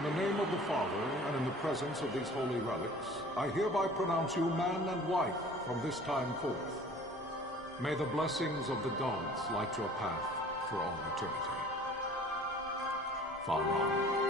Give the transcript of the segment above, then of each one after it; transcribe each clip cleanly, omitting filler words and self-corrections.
In the name of the Father, and in the presence of these holy relics, I hereby pronounce you man and wife from this time forth. May the blessings of the gods light your path for all eternity. Far on.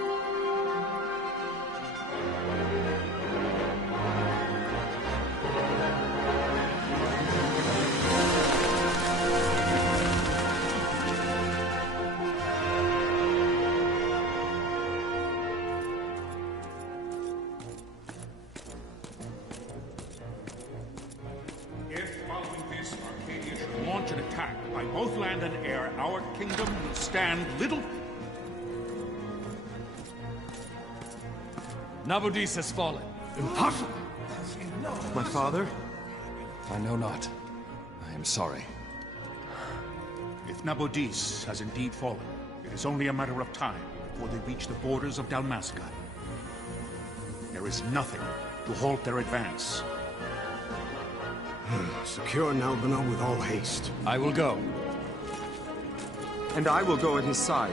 Both land and air, our kingdom will stand little... Nabudis has fallen. Impossible! My father? I know not. I am sorry. If Nabudis has indeed fallen, it is only a matter of time before they reach the borders of Dalmasca. There is nothing to halt their advance. Secure Nalbina with all haste. I will go. And I will go at his side.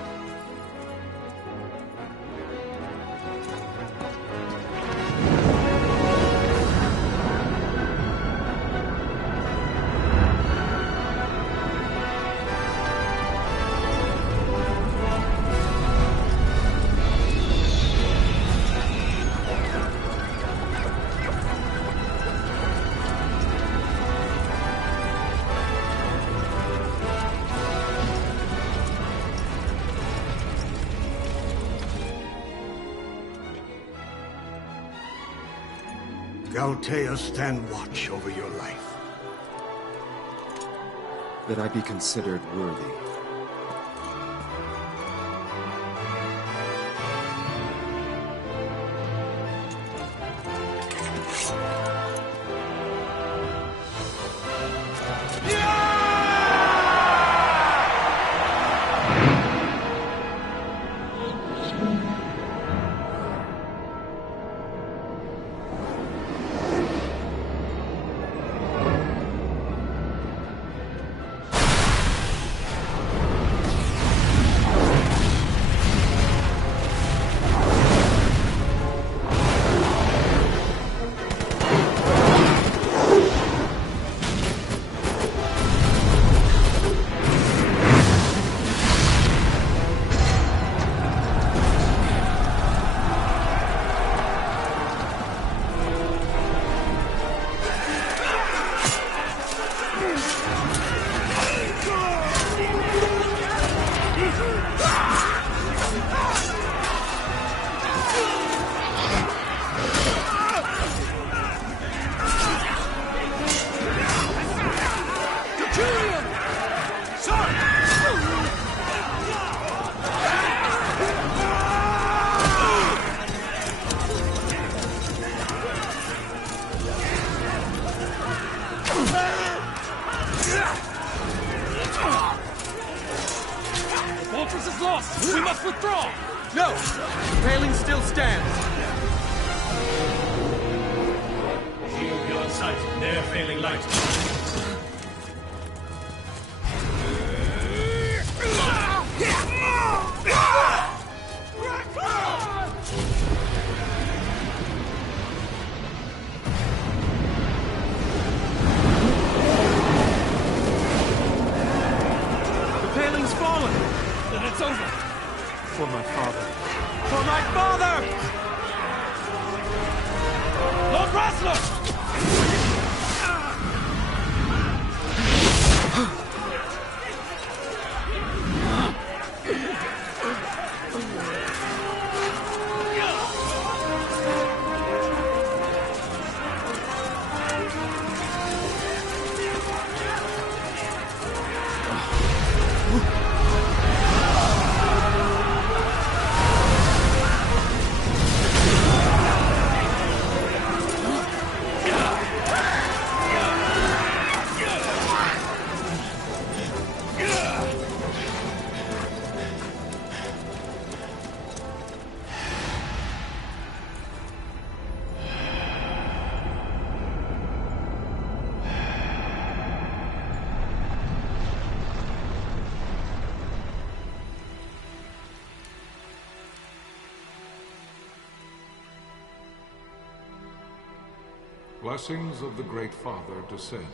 Galtea, stand watch over your life. That I be considered worthy. We must withdraw! No! The paling still stands! Shield beyond sight, ne'er failing light. The paling's fallen! Then it's over! For my father. For my father! Lord Rasler! Blessings of the Great Father descend,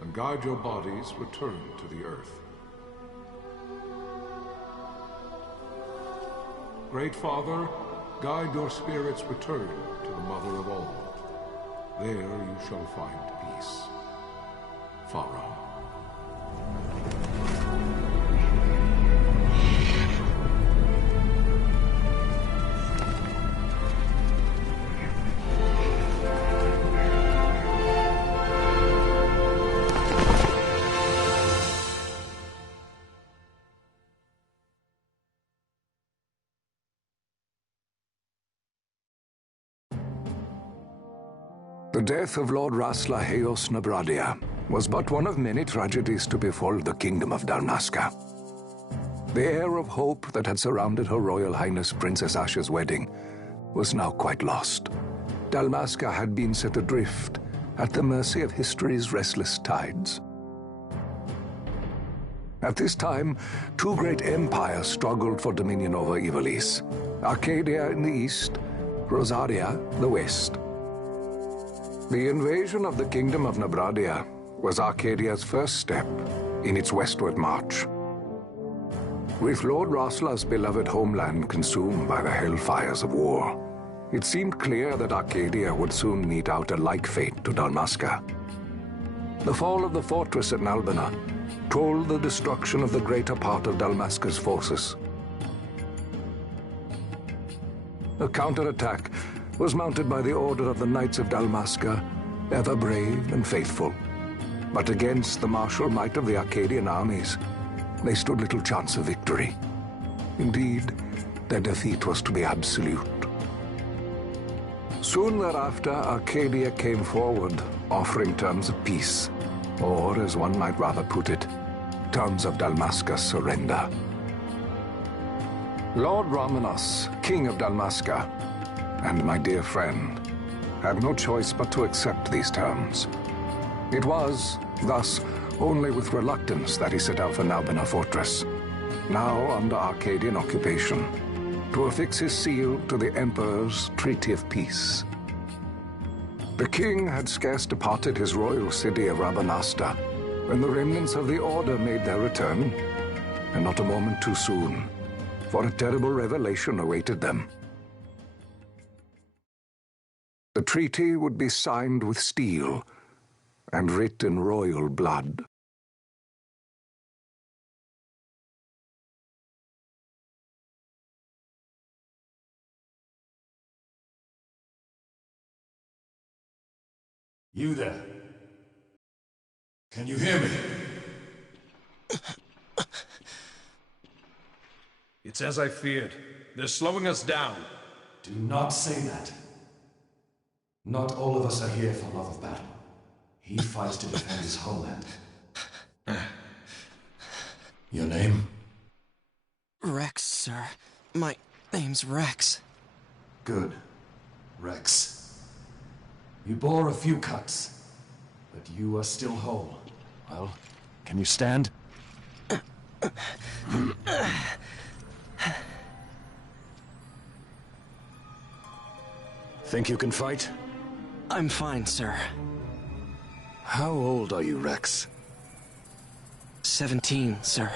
and guide your bodies return to the earth. Great Father, guide your spirits return to the Mother of all. There you shall find peace. Pharaoh. The death of Lord Rasla Heos Nabradia was but one of many tragedies to befall the Kingdom of Dalmasca. The air of hope that had surrounded Her Royal Highness Princess Asha's wedding was now quite lost. Dalmasca had been set adrift at the mercy of history's restless tides. At this time, two great empires struggled for dominion over Ivalice: Arcadia in the east, Rosaria the west. The invasion of the Kingdom of Nabradia was Arcadia's first step in its westward march. With Lord Rasla's beloved homeland consumed by the hellfires of war, it seemed clear that Arcadia would soon mete out a like fate to Dalmasca. The fall of the fortress at Nalbina told the destruction of the greater part of Dalmasca's forces. A counterattack was mounted by the order of the Knights of Dalmasca, ever brave and faithful. But against the martial might of the Arcadian armies, they stood little chance of victory. Indeed, their defeat was to be absolute. Soon thereafter, Arcadia came forward, offering terms of peace, or, as one might rather put it, terms of Dalmasca's surrender. Lord Romanos, King of Dalmasca, and my dear friend, had no choice but to accept these terms. It was, thus, only with reluctance that he set out for Nalbina Fortress, now under Arcadian occupation, to affix his seal to the Emperor's Treaty of Peace. The king had scarce departed his royal city of Rabanasta when the remnants of the Order made their return, and not a moment too soon, for a terrible revelation awaited them. The treaty would be signed with steel and writ in royal blood. You there? Can you hear me? It's as I feared. They're slowing us down. Do not say that. Not all of us are here for love of battle. He fights to defend his homeland. Your name? Rex, sir. My name's Rex. Good. Rex. You bore a few cuts, but you are still whole. Well, can you stand? Think you can fight? I'm fine, sir. How old are you, Rex? 17, sir.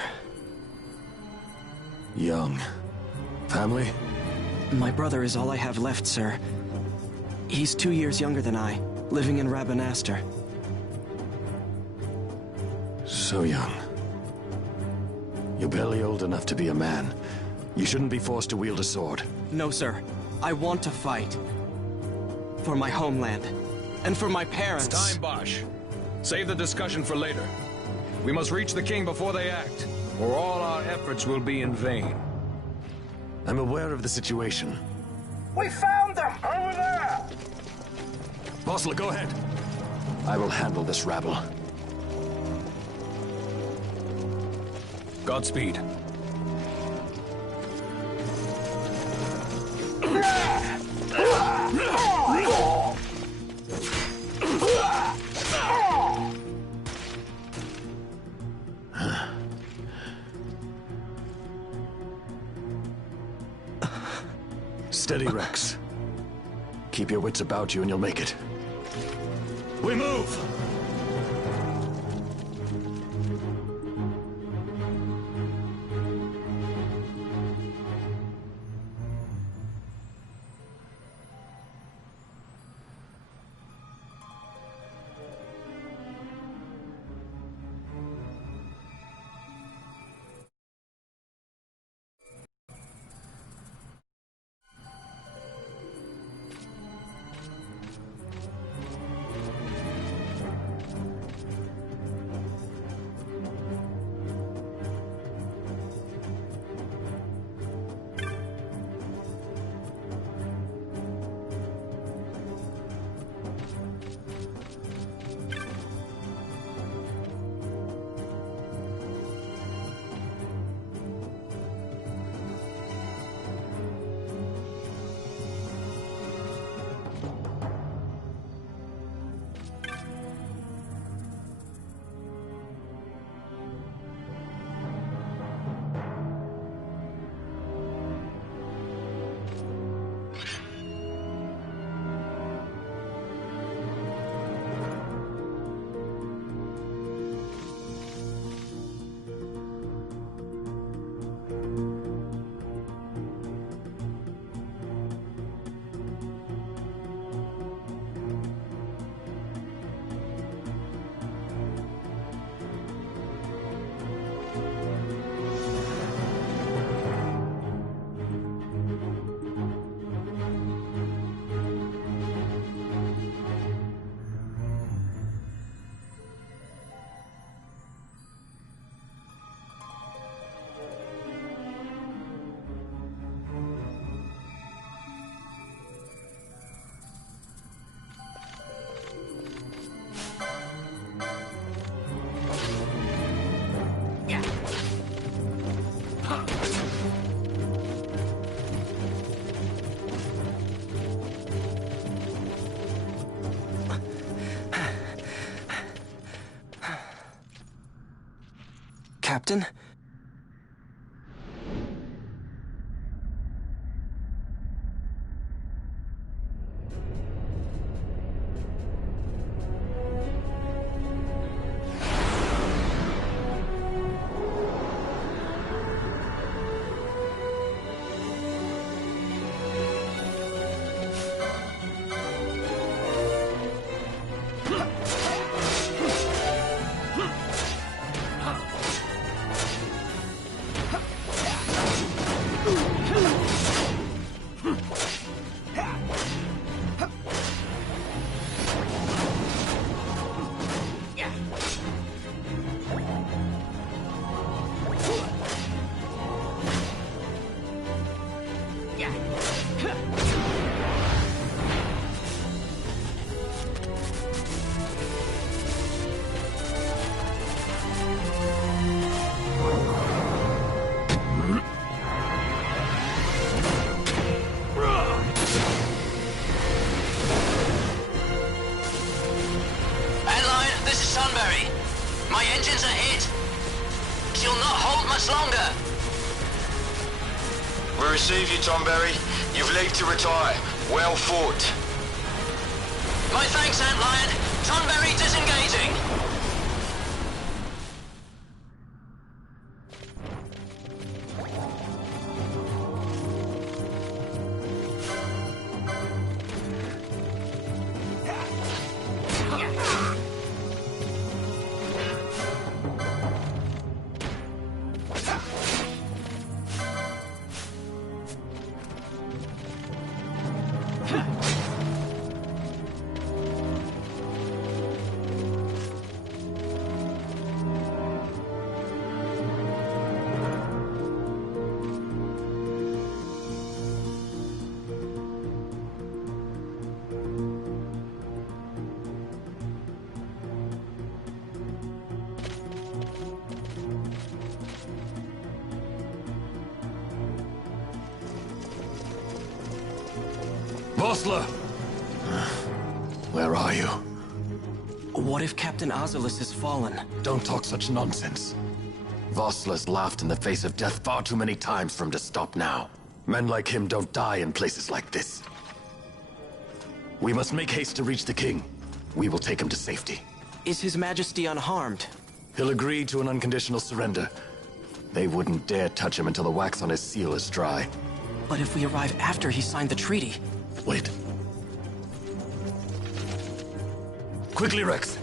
Young. Family? My brother is all I have left, sir. He's 2 years younger than I, living in Rabanastre. So young. You're barely old enough to be a man. You shouldn't be forced to wield a sword. No, sir. I want to fight. For my homeland. And for my parents. It's time, Bosch. Save the discussion for later. We must reach the king before they act, or all our efforts will be in vain. I'm aware of the situation. We found them! Over there! Bossler, go ahead. I will handle this rabble. Godspeed. Steady, Rex. Keep your wits about you and you'll make it. We move! Captain? My engines are hit. She'll not hold much longer. We receive you, Tomberry. You've leave to retire. Well fought. My thanks, Antlion. Tomberry disengaging. Vossler! Where are you? What if Captain Azulis has fallen? Don't talk such nonsense. Vossler's laughed in the face of death far too many times for him to stop now. Men like him don't die in places like this. We must make haste to reach the king. we will take him to safety. Is His Majesty unharmed? He'll agree to an unconditional surrender. They wouldn't dare touch him until the wax on his seal is dry. But if we arrive after he signed the treaty... Wait. Quickly, Rex!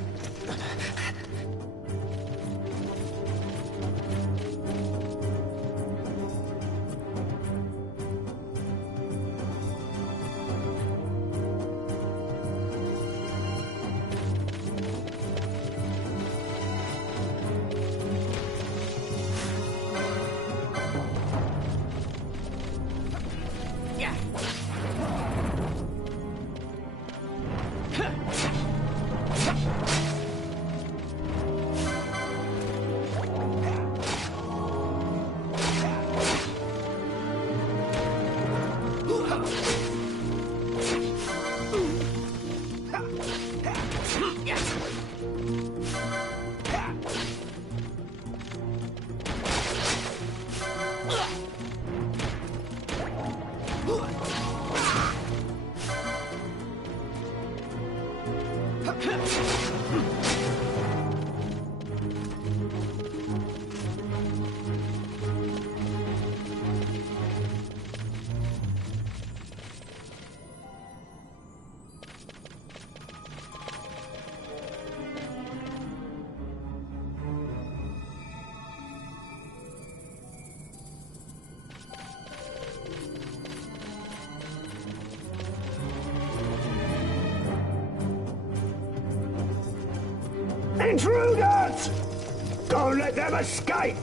Intruders! Don't let them escape!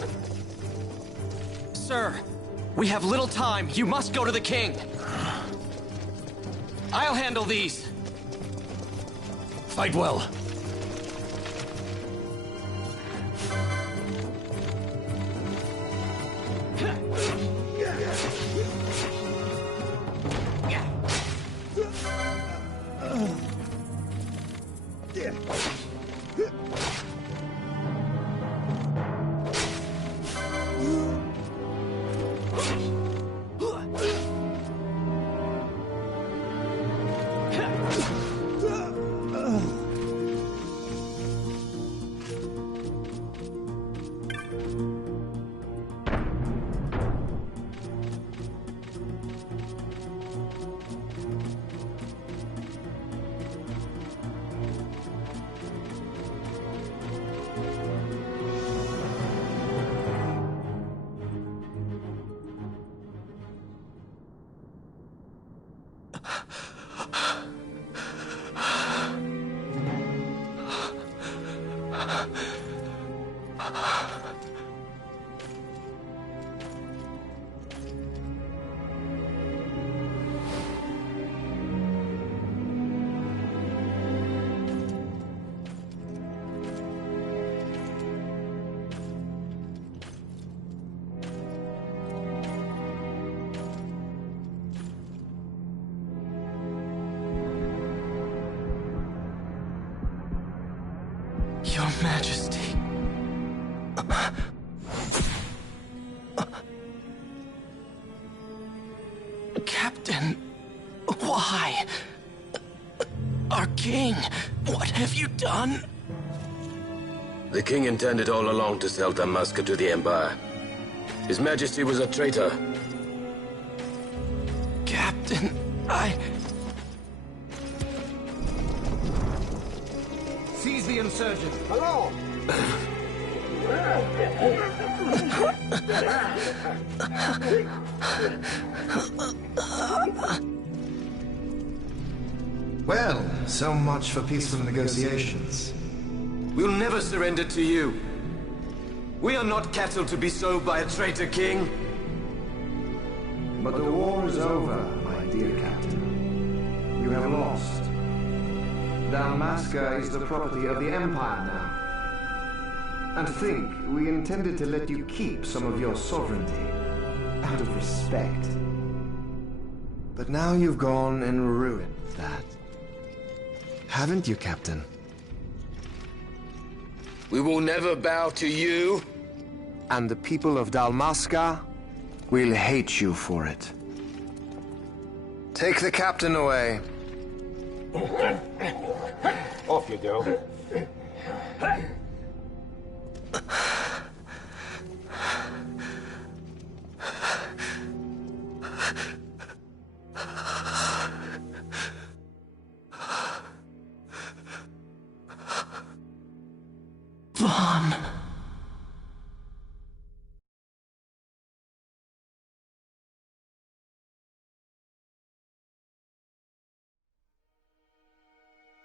Sir, we have little time. You must go to the king. I'll handle these. Fight well. Your Majesty. Captain, why? Our king, what have you done? The king intended all along to sell Damascus to the Empire. His Majesty was a traitor. Captain, Seize the insurgent. Hello! Well, so much for peaceful negotiations. We'll never surrender to you. We are not cattle to be sold by a traitor king. But the war is over, my dear Captain. You have lost. Dalmasca is the property of the Empire now. And to think, we intended to let you keep some of your sovereignty, out of respect. But now you've gone and ruined that. Haven't you, Captain? We will never bow to you. And the people of Dalmasca will hate you for it. Take the captain away. Oh, you do. Vaughn.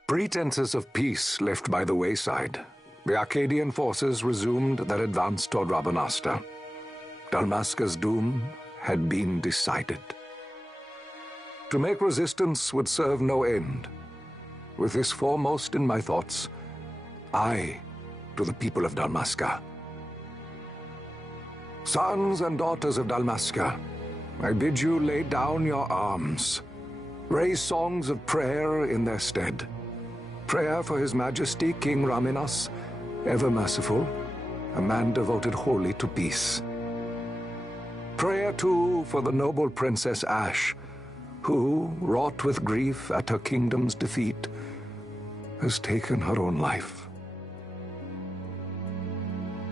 Pretenses of peace left by the wayside, the Arcadian forces resumed their advance toward Rabanasta. Dalmasca's doom had been decided. To make resistance would serve no end. With this foremost in my thoughts, I, to the people of Dalmasca. Sons and daughters of Dalmasca, I bid you lay down your arms. Raise songs of prayer in their stead. Prayer for His Majesty King Raminas, ever merciful, a man devoted wholly to peace. Prayer, too, for the noble Princess Ash, who, wrought with grief at her kingdom's defeat, has taken her own life.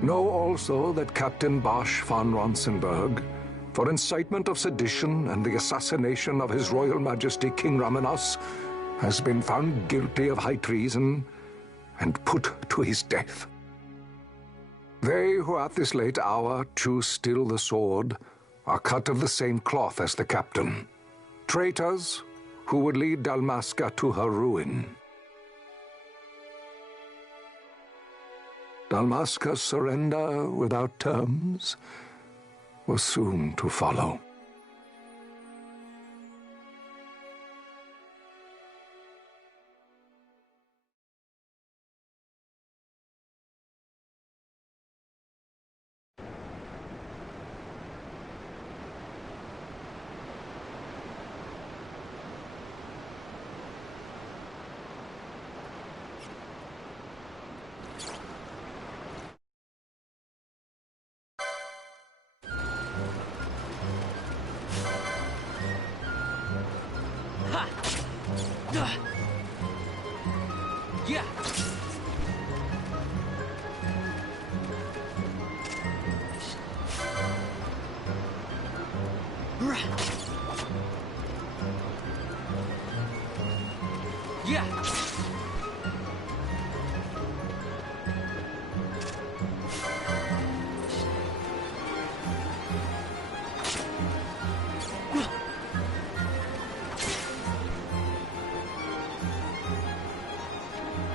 Know also that Captain Bosch von Ronsenberg, for incitement of sedition and the assassination of His Royal Majesty King Raminas, has been found guilty of high treason and put to his death. They who at this late hour choose still the sword are cut of the same cloth as the captain, traitors who would lead Dalmasca to her ruin. Dalmasca's surrender without terms was soon to follow. Yeah. Yeah.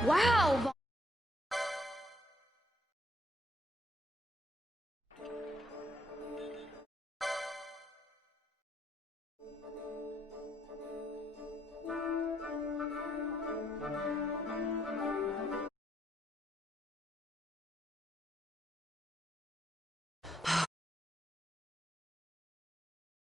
Wow!